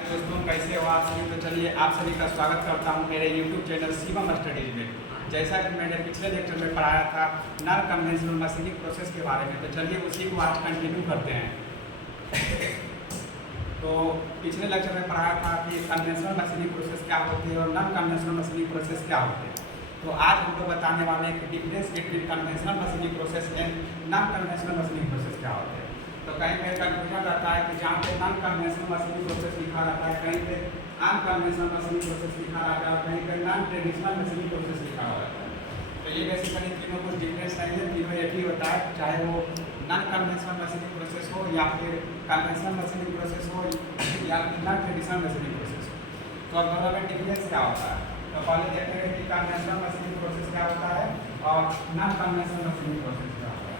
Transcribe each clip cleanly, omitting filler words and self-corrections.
दोस्तों, कैसे हो आप सभी। तो चलिए आप सभी का स्वागत करता हूं मेरे YouTube चैनल शिवम स्टडीज में। जैसा कि मैंने पिछले लेक्चर में पढ़ाया था नॉन कन्वेंशनल मशीनिंग प्रोसेस के बारे में, तो चलिए उसी को आज कंटिन्यू करते हैं। तो पिछले लेक्चर में पढ़ाया था कि कन्वेंशनल मशीनिंग प्रोसेस क्या होती है और नॉन कन्वेंशनल मशीनिंग प्रोसेस क्या होती है। तो आज हम लोग बताने वाले हैं कि difference between conventional machining process and non conventional machining process क्या होते हैं। तो कहीं पे कन्फ्यूजन रहता है कि जहाँ पे नॉन कन्वेंशनल मशीनिंग प्रोसेस लिखा रहता है, कहीं पे अनकन्वेंशनल मशीनिंग प्रोसेस लिखा रहता है और कहीं पे नॉन ट्रेडिशनल मशीनिंग प्रोसेस लिखा हुआ रहता है। तो ये बेसिकली तीनों कुछ डिफरेंस नहीं है, तीनों एक ही होता है, चाहे वो नॉन कन्वेंशनल मशीनिंग प्रोसेस हो या फिर कन्वेंशनल मशीनिंग प्रोसेस हो या फिर नॉन ट्रेडिशनल मशीनिंग प्रोसेस हो। तो अब दोनों में डिफरेंस क्या होता है, तो पहले देखते हैं कि कन्वेंशनल मशीनिंग प्रोसेस क्या होता है और नॉन कन्वेंशनल मशीनिंग प्रोसेस क्या होता है।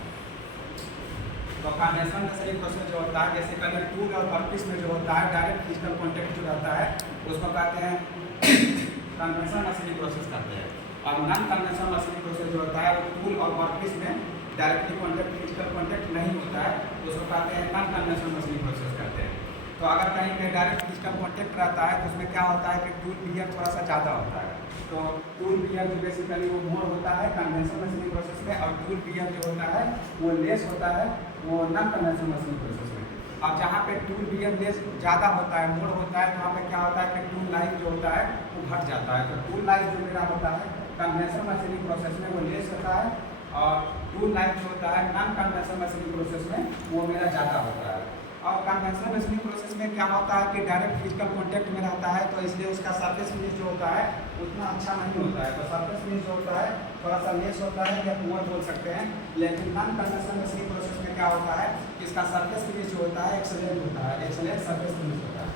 तो कन्वेंशनल मशीनिंग प्रोसेस जो होता है, जैसे कलर टूल और वर्कपीस में जो होता है डायरेक्ट फिजिकल कॉन्टेक्ट जो रहता है उसको कहते हैं कन्वेंशनल मशीनिंग प्रोसेस कहते हैं। और नॉन कन्वेंशनल मशीनिंग प्रोसेस जो होता है वो टूल और वर्कपीस में डायरेक्टली कॉन्टेक्ट फिजिकल कॉन्टेक्ट नहीं होता है, उसको कहते हैं नॉन कन्वेंशनल मशीनिंग प्रोसेस कहते हैं। तो अगर कहीं पे डायरेक्ट फिजिकल कॉन्टेक्ट रहता है तो उसमें क्या होता है कि टूल बियर थोड़ा सा ज़्यादा होता है। तो टूल बियर जो बेसिकली वो मोर होता है कन्वेंशनल मशीनिंग प्रोसेस में, और टूल बियर जो होता है वो लेस होता है वो नॉन कन्वेंशनल मशीनिंग प्रोसेस में। अब जहाँ पे टूल बियर लेस ज़्यादा होता है, मोर होता है, तो वहाँ पे क्या होता है कि टूल लाइफ जो होता है वो घट जाता है। तो टूल लाइफ जो मेरा होता है कन्वेंशनल मशीनिंग प्रोसेस में वो लेस होता है, और टूल लाइफ जो होता है नॉन कन्वेंशनल मशीनिंग प्रोसेस में वो मेरा ज़्यादा होता है। और कन्वेंशनल मशीनिंग प्रोसेस में क्या होता है कि डायरेक्ट फिजिकल कॉन्टेक्ट में रहता है, तो इसलिए उसका सरफेस फिनिश जो होता है उतना अच्छा नहीं होता है। तो सरफेस फिनिश जो होता है थोड़ा सा लेस होता है या पुअर बोल सकते हैं। लेकिन नॉन कन्वेंशनल मशीनिंग प्रोसेस में क्या होता है कि इसका सरफेस फिनिश जो होता है एक्सेलेंट होता है, एक्सेलेंट सरफेस फिनिश होता है।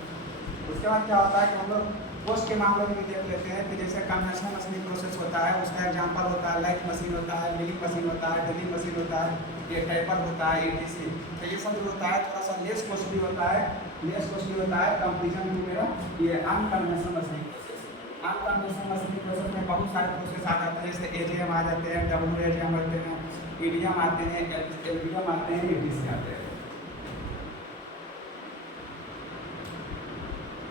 उसके बाद क्या होता है कि हम लोग पोस्ट के मामले में भी देख लेते हैं कि जैसे कन्वेंशनल मशीनिंग प्रोसेस होता है उसका एग्जांपल होता है लाइट मशीन होता है, मिलिंग मशीन होता है, ड्रिलिंग मशीन होता है, ये टाइपर होता है, एटीसी। तो ये सब जो होता है थोड़ा सा लेस कॉस्टली होता है, लेस कॉस्टली होता है कंपेरिजन टू मेरा ये unconventional machining process. Unconventional machining process में बहुत सारे प्रोसेस आ जाते हैं, जैसे एजीएम आ जाते हैं, डब्ल्यूएजीएम आते हैं, ईडीएम आते हैं, एलबीएम आते हैं, एटीसी आते हैं।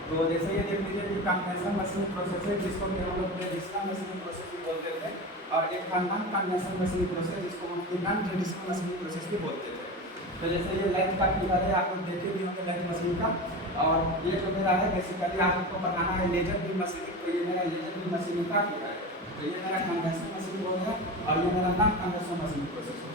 तो जैसे ये देख लीजिए कि कन्वेंशनल मशीनिंग प्रोसेस है जिसको कि हम लोग ट्रेडिशनल मशीनिंग प्रोसेस भी बोलते थे, और एक था नॉन कन्वेंशनल मशीनिंग प्रोसेस जिसको हम लोग नॉन ट्रेडिशनल मशीनिंग प्रोसेस भी बोलते थे। तो जैसे ये लाइट का फिगर है, आप लोग देखे भी होंगे लाइट मशीन का। और ये जो मेरा है बेसिकली आपको बताना है लेजर बीम मशीनिंग, तो ये मेरा लेजर बीम मशीनिंग का फिगर है। तो ये मेरा कन्वेंशनल मशीनिंग बोल है और ये मेरा नॉन कन्वेंशनल मशीनिंग प्रोसेस है।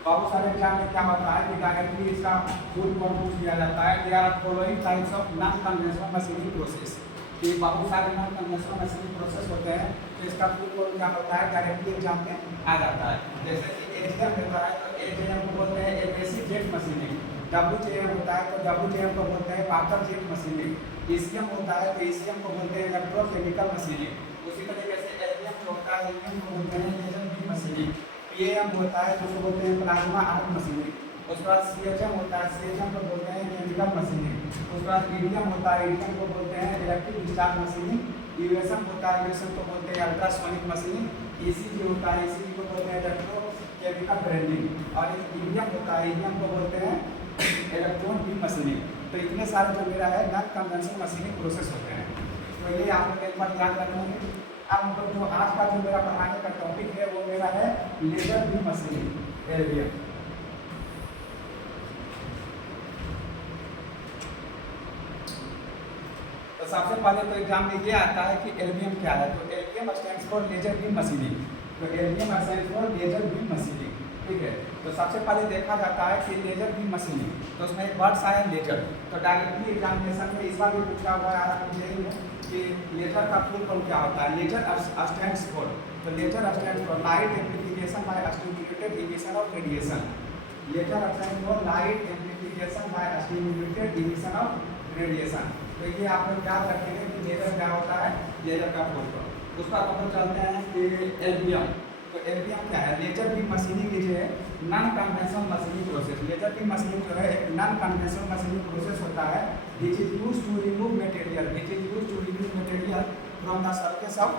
बहुत सारे एग्जाम में क्या होता है कि डायरेक्टली इसका फुल फॉर्म पूछ दिया जाता है कि are following types of non conventional machining process. कि बहुत सारे नॉन कन्वेंशनल मशीनिंग प्रोसेस होते हैं, तो इसका फुल फॉर्म क्या होता है डायरेक्टली एग्जाम में आ जाता है। जैसे कि एजीएम होता है तो एजीएम को बोलते हैं एब्रेसिव जेट मशीनिंग, डब्ल्यूजेएम होता है तो डब्ल्यूजेएम को बोलते हैं पाउडर जेट मशीनिंग, ईसीएम होता है तो ईसीएम को बोलते हैं इलेक्ट्रोकेमिकल मशीनिंग। उसी तरीके से एलबीएम जो होता है एलबीएम को बोलते हैं लेजर बीम मशीनिंग, पीएएम होता है जिसको बोलते हैं प्लाज्मा आर्क मशीनिंग। उसके बाद सीएचएम होता है, सीएचएम को बोलते हैं केमिकल मशीनिंग। उसके बाद ईडीएम होता है, ईडीएम को बोलते हैं इलेक्ट्रिक डिस्चार्ज मशीनिंग। यूएसएम होता है, यूएसएम को बोलते हैं अल्ट्रासोनिक मशीनिंग। ईसीजी होता है, ईसीजी को बोलते हैं इलेक्ट्रोकेमिकल ब्रेंडिंग। और ईडीएम होता है, ईडीएम को बोलते हैं इलेक्ट्रॉन बीम मशीनिंग। तो इतने सारे जो मेरा है नॉन कन्वेंशनल मशीनिंग प्रोसेस होते हैं। तो ये आप लोग एक बार याद रखेंगे। अब हम लोग जो आज का जो मेरा पढ़ाने का टॉपिक है वो मेरा है लेजर बीम मशीनिंग एलबीएम। तो सबसे पहले तो एग्जाम में ये आता है कि एलबीएम क्या है। तो LBM stands for laser beam machining. तो LBM stands for laser beam machining, ठीक है। तो सबसे पहले देखा जाता है कि लेजर बीम मशीनिंग, तो उसमें एक वर्ड्स आया लेजर। तो डायरेक्टली एग्जामिनेशन में इस बार भी पूछा हुआ है कि लेजर का फुल फॉर्म क्या होता है। लेजर स्टैंड्स फॉर, तो laser stands for light amplification by stimulated emission of radiation. Laser stands for light amplification by stimulated emission of radiation. तो ये आप लोग याद रखेंगे कि लेजर क्या होता है, लेजर का फुल फॉर्म। उसका हम लोग चलते हैं कि एलबीएम। तो एलबीएम क्या है, लेजर बीम मशीनिंग जो है non conventional machining process. Laser beam machining जो है एक नॉन कन्वेंशनल मशीनिंग प्रोसेस होता है which is used to remove material, which is used to remove material from the surface of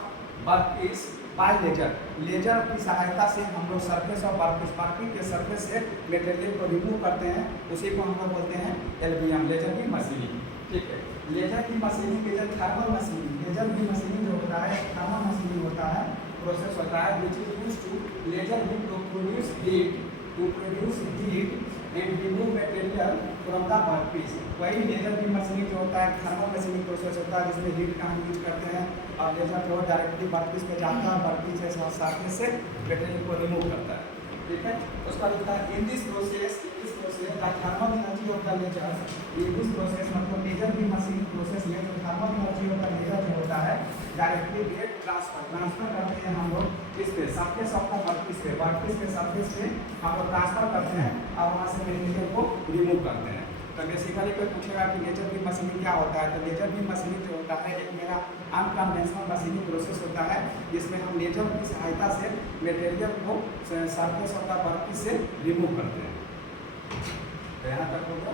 workpiece by laser. Laser की सहायता से हम लोग सरफेस और वर्कपीस के सरफेस से मटेरियल को रिमूव करते हैं, उसी को हम लोग बोलते हैं LBM, लेजर की मशीनिंग। ठीक है, लेजर की machining, laser thermal machining, laser की मशीनिंग जो होता है थर्मल मशीनिंग होता है, प्रोसेस होता है which is used to laser heat to produce heat and remove material from the workpiece. वही लेजर की मशीनिंग जो होता है थर्मल मशीनिंग प्रोसेस होता है जिसमें हीट का हम यूज करते हैं और लेजर जो डायरेक्टली वर्कपीस पे जाता है, वर्कपीस से सरफेस से मटेरियल को रिमूव करता है। ठीक है, उसका होता है in this process the thermal energy of the laser, in this process मतलब लेजर की मशीनिंग प्रोसेस में जो thermal energy of the laser जो होता है डायरेक्टली गेट ट्रांसफर करते हैं हम लोग इस पे सरफेस ऑफ द वर्कपीस के सरफेस पे हम लोग ट्रांसफर करते हैं और वहाँ से मटेरियल को रिमूव करते हैं। तो बेसिकली कोई पूछेगा कि लेजर की मशीनिंग क्या होता है, तो लेजर की मशीनिंग जो होता है एक मेरा अनकन्वेंशनल मशीनिंग प्रोसेस होता है जिसमें हम लेजर की सहायता से मटेरियल को सरफेस ऑफ द वर्कपीस से रिमूव करते हैं। तो यहाँ तक होगा।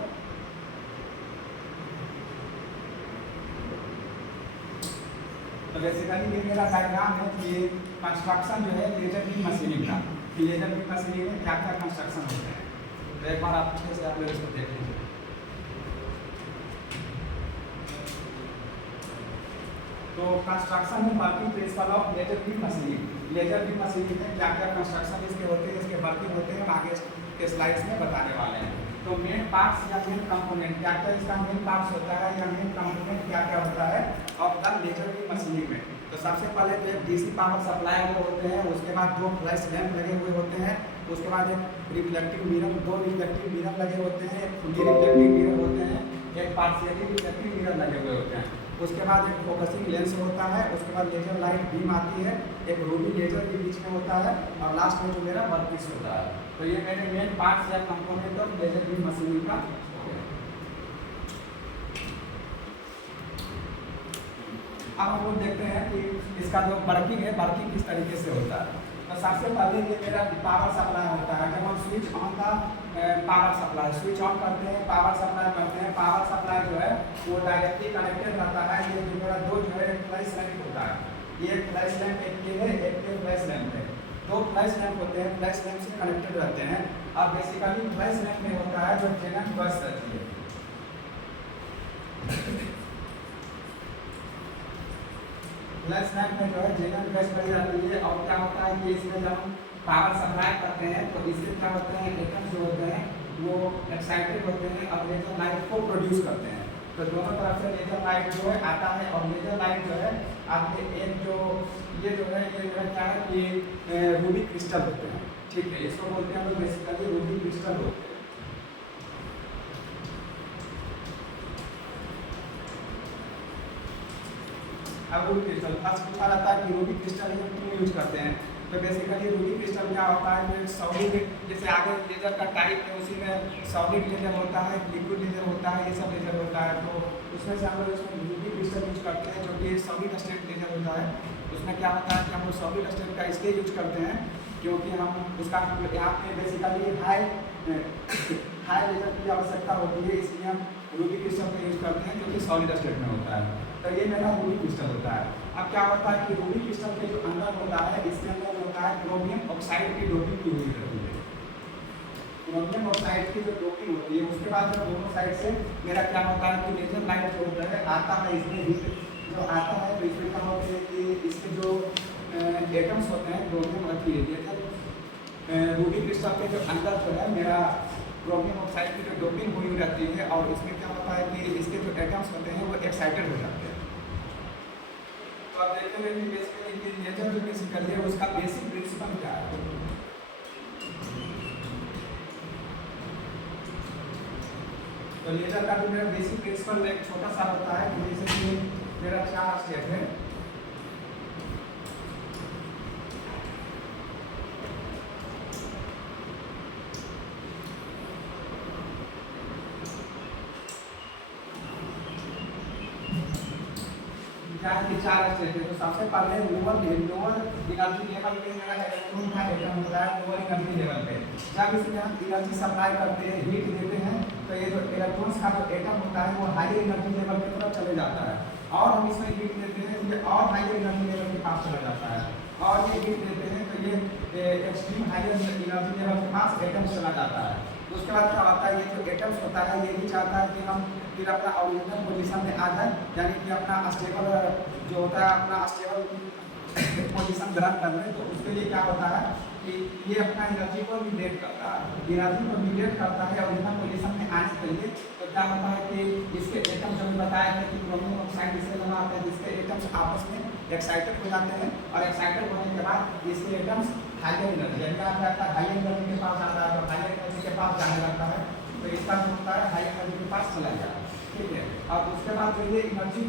तो बेसिकली ये मेरा डायग्राम है कि कंस्ट्रक्शन जो है लेजर की मशीनिंग का, कि लेजर की मशीनिंग में क्या क्या कंस्ट्रक्शन होते हैं। तो एक बार आप अच्छे से आप लोग इसको देख लीजिए। तो कंस्ट्रक्शन में वर्किंग प्रिंसिपल ऑफ लेजर की मशीनिंग, लेजर की मशीनिंग में क्या क्या कंस्ट्रक्शन इसके होते हैं, इसके वर्किंग होते हैं, आगे के स्लाइड्स में बताने वाले हैं। तो मेन पार्ट्स या मेन कंपोनेंट क्या क्या इसका मेन पार्ट्स होता है या मेन कंपोनेंट क्या क्या होता है ऑफ द लेजर की मशीनिंग में। तो सबसे पहले तो एक डीसी पावर सप्लाई वो होते हैं, उसके बाद दो फ्लैश लैंप लगे हुए होते हैं, उसके बाद एक रिफ्लेक्टिव मिरर, दो रिफ्लेक्टिव मिरर लगे होते हैं, एक फुली रिफ्लेक्टिव मिरर होते हैं, एक पार्शियली रिफ्लेक्टिव मिरर लगे हुए होते हैं। उसके बाद एक फोकसिंग लेंस होता है, उसके बाद लेजर लाइट बीम आती है, एक रूबी लेजर के बीच में होता है और लास्ट में जो मेरा वर्कपीस होता है। तो ये मेरे मेन पार्ट्स या component of laser beam machining का हो गया। अब हम लोग देखते हैं कि इसका जो वर्किंग है वर्किंग किस तरीके से होता है। तो सबसे पहले ये मेरा पावर सप्लाई होता है। जब हम स्विच ऑन का पावर सप्लाई स्विच ऑन करते हैं, पावर सप्लाई करते हैं, पावर सप्लाई जो है वो डायरेक्टली कनेक्टेड रहता है। ये जो मेरा दो जो है फ्लैश लैंप होता है, ये फ्लैश लैंप एक ये है, एक ये फ्लैश लैंप है, दो फ्लैश लैंप होते हैं, फ्लैश लैंप से कनेक्टेड रहते हैं। अब बेसिकली फ्लैश लैंप में होता है जो जेनन बस रहती है, फ्लैश लैंप में जो है जेनन गैस बनी रहती है। और क्या होता है कि इसमें जब हम पावर सप्लाई करते हैं तो इससे क्या होते हैं एटम्स जो होते हैं वो एक्साइटेड होते हैं और लेजर लाइट को प्रोड्यूस करते हैं। तो दोनों तरफ से लेजर लाइट जो है आता है और लेजर लाइट जो है आपके एक जो ये जो है ये जो है क्या है कि रूबी क्रिस्टल होते हैं। ठीक है, इसको बोलते हैं हम लोग बेसिकली रूबी क्रिस्टल होते हैं। अब रूबी क्रिस्टल फर्स्ट पूछा जाता है कि रूबी क्रिस्टल हम क्यों यूज करते हैं। तो बेसिकली रूबी क्रिस्टल क्या होता है कि सॉलिड, जैसे आगे लेजर का टाइप है उसी में सॉलिड लेजर होता है, लिक्विड लेजर होता है, ये सब लेजर होता है। तो उसमें से हम लोग इसमें रूबी क्रिस्टल यूज करते हैं जो कि सॉलिड स्टेट लेजर होता है। उसमें क्या होता है कि हम लोग सॉलिड स्टेट का इसलिए यूज करते हैं क्योंकि हम उसका यहाँ पे बेसिकली हाई लेजर की आवश्यकता होती है, इसलिए हम रूबी क्रिस्टल का यूज करते हैं जो कि सॉलिड स्टेट में होता है। तो ये मेरा रूबी क्रिस्टल होता है। अब क्या होता है कि रूबी क्रिस्टल के जो अंदर होता है इसके अंदर होता है क्रोमियम ऑक्साइड की डोपिंग की हुई रहती है। क्रोमियम ऑक्साइड की जो डोपिंग होती है उसके बाद जो दोनों साइड से मेरा क्या होता है कि लेजर लाइट जो होता है आता है, इसमें हीट जो आता है तो इसमें क्या होता है कि इसके जो एटम्स होते हैं क्रोमियम होती है रूबी क्रिस्टल के जो अंदर जो है मेरा क्रोमियम ऑक्साइड की जो डोपिंग हुई रहती है और इसमें क्या होता है कि इसके जो एटम्स होते हैं वो एक्साइटेड हो जाते हैं। तो आप देखेंगे कि बेसिकली लेजर जो बेसिकली है उसका बेसिक प्रिंसिपल क्या है। तो लेजर का जो मेरा बेसिक प्रिंसिपल एक छोटा सा होता है कि जैसे कि मेरा 4 स्टेप है। चार स्टेट है। तो सबसे पहले लोअर एनर्जी लेवल पे मेरा इलेक्ट्रॉन का एटम होता है लोअर एनर्जी लेवल पे। जब इसमें हम एनर्जी सप्लाई करते हैं, हीट देते हैं, तो ये जो इलेक्ट्रॉन्स का जो एटम होता है वो हाई एनर्जी लेवल की तरफ चले जाता है। और हम इसमें हीट देते हैं ये और हायर एनर्जी लेवल के पास चला जाता है, और ये हीट देते हैं तो ये एक्सट्रीम हायर एनर्जी लेवल के पास एटम्स चला जाता है। तो उसके बाद क्या होता है, ये जो एटम्स होता है ये भी चाहता है कि हम फिर अपना ओरिजिनल पोजीशन में आ जाए, यानी कि अपना स्टेबल जो होता है अपना स्टेबल पोजीशन ग्रहण कर ले। तो उसके लिए क्या होता है कि ये अपना एनर्जी को रिलेट करता है, एनर्जी को रिलेट करता है ओरिजिनल पोजीशन में आने के लिए। तो क्या होता है कि इसके एटम्स जो बताया था कि क्रोमियम ऑक्साइड इससे बना होता है, जिसके एटम्स आपस में एक्साइटेड हो जाते हैं, और एक्साइटेड होने के बाद इसके एटम्स हायर एनर्जी यानी क्या जाता है हायर एनर्जी के पास आता है, और हायर एनर्जी के पास जाने लगता है। तो इसका जो होता है हायर एनर्जी के पास चला जाता है, ठीक है। और उसके बाद जो ये एनर्जी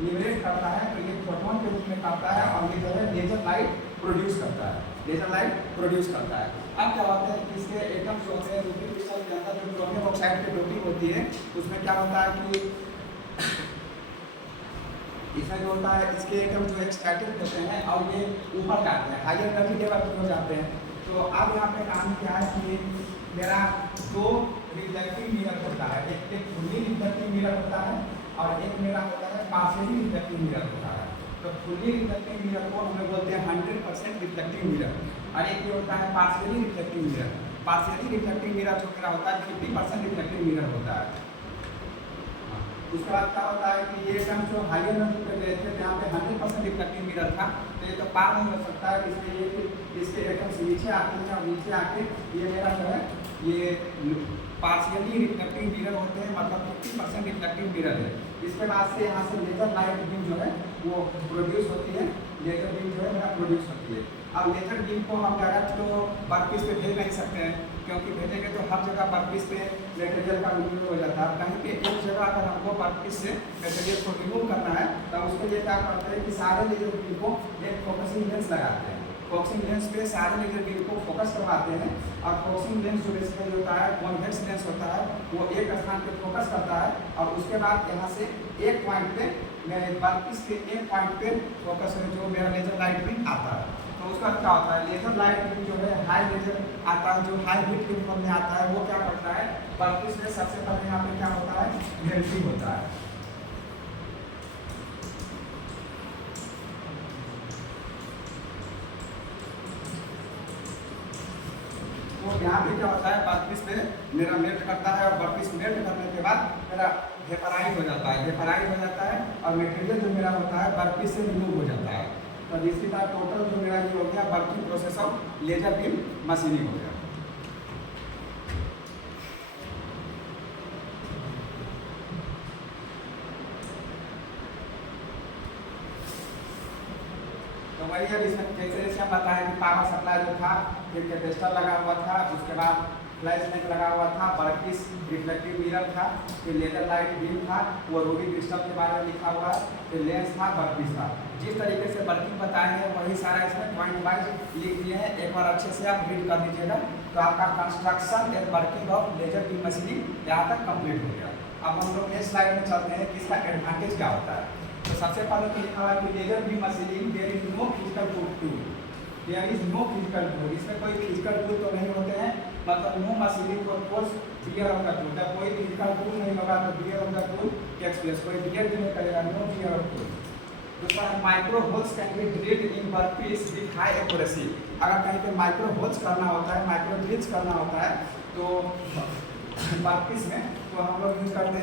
लिबरेट करता है तो ये प्रोटॉन के रूप में करता है, और ये जो है लेजर लाइट प्रोड्यूस करता है, लेजर लाइट प्रोड्यूस करता है। अब क्या होता है कि इसके एटम्स जो होते हैं रूबी क्रिस्टल के अंदर जो क्रोमियम ऑक्साइड की डोपिंग होती है उसमें क्या होता है कि इसमें जो होता है इसके एटम जो एक्साइटेड होते हैं और ये ऊपर जाते हैं, हायर एनर्जी लेवल पे हो जाते हैं। तो अब यहाँ पे काम क्या है कि मेरा दो रिफ्लेक्टिव मिरर होता है, एक फुल्ली रिफ्लेक्टिव मिरर होता है और एक मेरा होता है पार्शियली रिफ्लेक्टिव मिरर होता है। तो फुल्ली रिफ्लेक्टिव मिरर को हम लोग बोलते हैं 100% रिफ्लेक्टिव मिरर, और एक ये होता है partially reflective mirror. Partially reflective mirror जो मेरा होता है 50% रिफ्लेक्टिव मिरर होता है। उसके बाद क्या होता है कि ये टर्म जो हायर एनर्जी पे गए थे यहाँ पे 100% रिफ्लेक्टिव मिरर था, तो ये तो पार नहीं हो सकता है, इसलिए ये इसके एटम्स नीचे आते हैं और नीचे आके ये मेरा जो है ये पार्शियली रिफ्लेक्टिव मिरर होते हैं, मतलब 50% रिफ्लेक्टिव मिरर है। इसके बाद से यहाँ से लेजर लाइट बीम जो है वो प्रोड्यूस होती है, लेजर बीम जो है मेरा प्रोड्यूस होती है। अब लेजर बीम को हम डायरेक्ट तो वर्कपीस पे भेज नहीं सकते हैं, क्योंकि भेजेंगे तो हर जगह वर्कपीस पे मटेरियल का रिमूव हो जाता है। कहीं पे एक जगह अगर हमको वर्कपीस से मटेरियल को रिमूव करना है तो उसके लिए क्या करते हैं कि सारे लेजर बीम को एक फोकसिंग लेंस लगाते हैं, फोकसिंग लेंस पे सारे लेजर बीम को फोकस करवाते हैं, और फोकसिंग लेंस जो बेसिकली होता है कॉन्वेक्स लेंस होता है, वो एक स्थान पे फोकस करता है, और उसके बाद यहाँ से एक पॉइंट पे मेरे वर्कपीस के एक पॉइंट पे फोकस में जो मेरा लेजर लाइट बीम आता है। तो उसका क्या होता है लेजर लाइट बीम जो है हाई लेजर आता है, जो हाई हीट के फॉर्म में आता है, वो क्या करता है वर्कपीस में सबसे पहले यहाँ पे क्या होता है मेल्टिंग होता है। तो यहाँ पे क्या होता है वर्कपीस पे मेरा मेल्ट करता है, और वर्कपीस मेल्ट करने के बाद मेरा वेपराइज हो जाता है, वेपराइज हो जाता है, और मटेरियल जो मेरा होता है वर्कपीस से रिमूव हो जाता है। तो जिसके बाद टोटल जो मेरा ये हो गया working process of laser beam machining हो गया। तो वही है इसमें जैसे हम बताएं कि पावर सप्लाई जो था, फिर कैपेसिटर लगा हुआ था, उसके बाद फ्लैश लाइट लगा हुआ था, वर्कपीस रिफ्लेक्टिव मिरर था, फिर लेजर लाइट बीम था, वो रूबी क्रिस्टल के बारे में लिखा हुआ है, फिर लेंस था, वर्कपीस था। जिस तरीके से वर्किंग बताए हैं वही सारा इसमें पॉइंट वाइज लिख दिए हैं, एक बार अच्छे से आप रीड कर लीजिएगा। तो आपका construction and working of laser beam machining यहाँ तक कंप्लीट हो गया। अब हम लोग नेक्स्ट स्लाइड में चलते हैं कि इसका एडवांटेज क्या होता है। तो सबसे पहले तो लिखा हुआ है कि laser beam machining there is no physical tool, there is no physical tool, इसमें कोई फिजिकल टूल तो नहीं होते हैं, मतलब no machining for force wear of the tool, जब कोई फिजिकल टूल नहीं होगा तो wear of the tool takes place, कोई बियर भी नहीं करेगा, नो बियर ऑफ टूल। दूसरा micro holes can be drilled in workpiece with high accuracy, अगर कहीं पे माइक्रो होल्स करना होता है, माइक्रो ड्रिल्स करना होता है तो वर्कपीस में तो हम लोग यूज करते हैं